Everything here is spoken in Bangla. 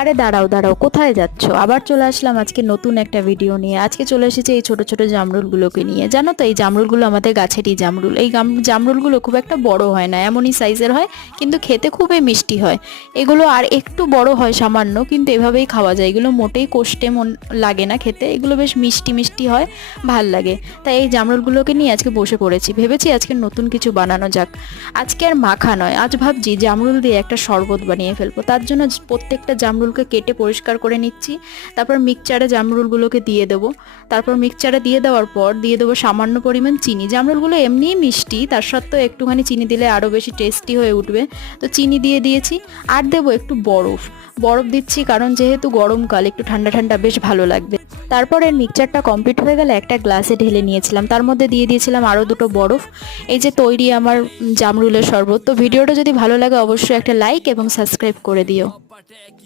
আরে দাঁড়াও দাঁড়াও, কোথায় যাচ্ছ? আবার চলে আসলাম আজকে নতুন একটা ভিডিও নিয়ে। আজকে চলে এসেছি এই ছোট ছোট জামরুলগুলোকে নিয়ে। জানো তো এই জামরুলগুলো আমাদের গাছেরই জামরুল। এই জামরুলগুলো খুব একটা বড় হয় না, এমনই সাইজের হয়, কিন্তু খেতে খুবই মিষ্টি হয়। এগুলো আর একটু বড় হয় সামান্য, কিন্তু এভাবেই খাওয়া যায়। এগুলো মোটেই কোষ্টে মন লাগে না খেতে, এগুলো বেশ মিষ্টি মিষ্টি হয়, ভাল লাগে। তাই এই জামরুলগুলোকে নিয়ে আজকে বসে পড়েছি, ভেবেছি আজকে নতুন কিছু বানানো যাক। আজকে আর মাখা নয়, আজ ভাবছি জামরুল দিয়ে একটা শরবত বানিয়ে ফেলবো। তার জন্য প্রত্যেকটা জামরুলকে কেটে পরিষ্কার করে নিচ্ছি। তারপর মিক্সচারে জামরুলগুলোকে দিয়ে দেবো। তারপর মিক্সচারে দিয়ে দেওয়ার পর দিয়ে দেবো সামান্য পরিমাণ চিনি। জামরুলগুলো এমনিই মিষ্টি, তার সত্ত্বেও একটুখানি চিনি দিলে আরও বেশি টেস্টি হয়ে উঠবে। তো চিনি দিয়ে দিয়েছি। আর দেবো একটু বরফ। বরফ দিচ্ছি কারণ যেহেতু গরমকাল, একটু ঠান্ডা ঠান্ডা বেশ ভালো লাগবে। তারপর এর মিক্সচারটা কমপ্লিট হয়ে গেলে একটা গ্লাসে ঢেলে নিয়েছিলাম, তার মধ্যে দিয়ে দিয়েছিলাম আরও দুটো বরফ। এই যে তৈরি আমার জামরুলের শরবত। তো ভিডিওটা যদি ভালো লাগে অবশ্যই একটা লাইক এবং সাবস্ক্রাইব করে দিও।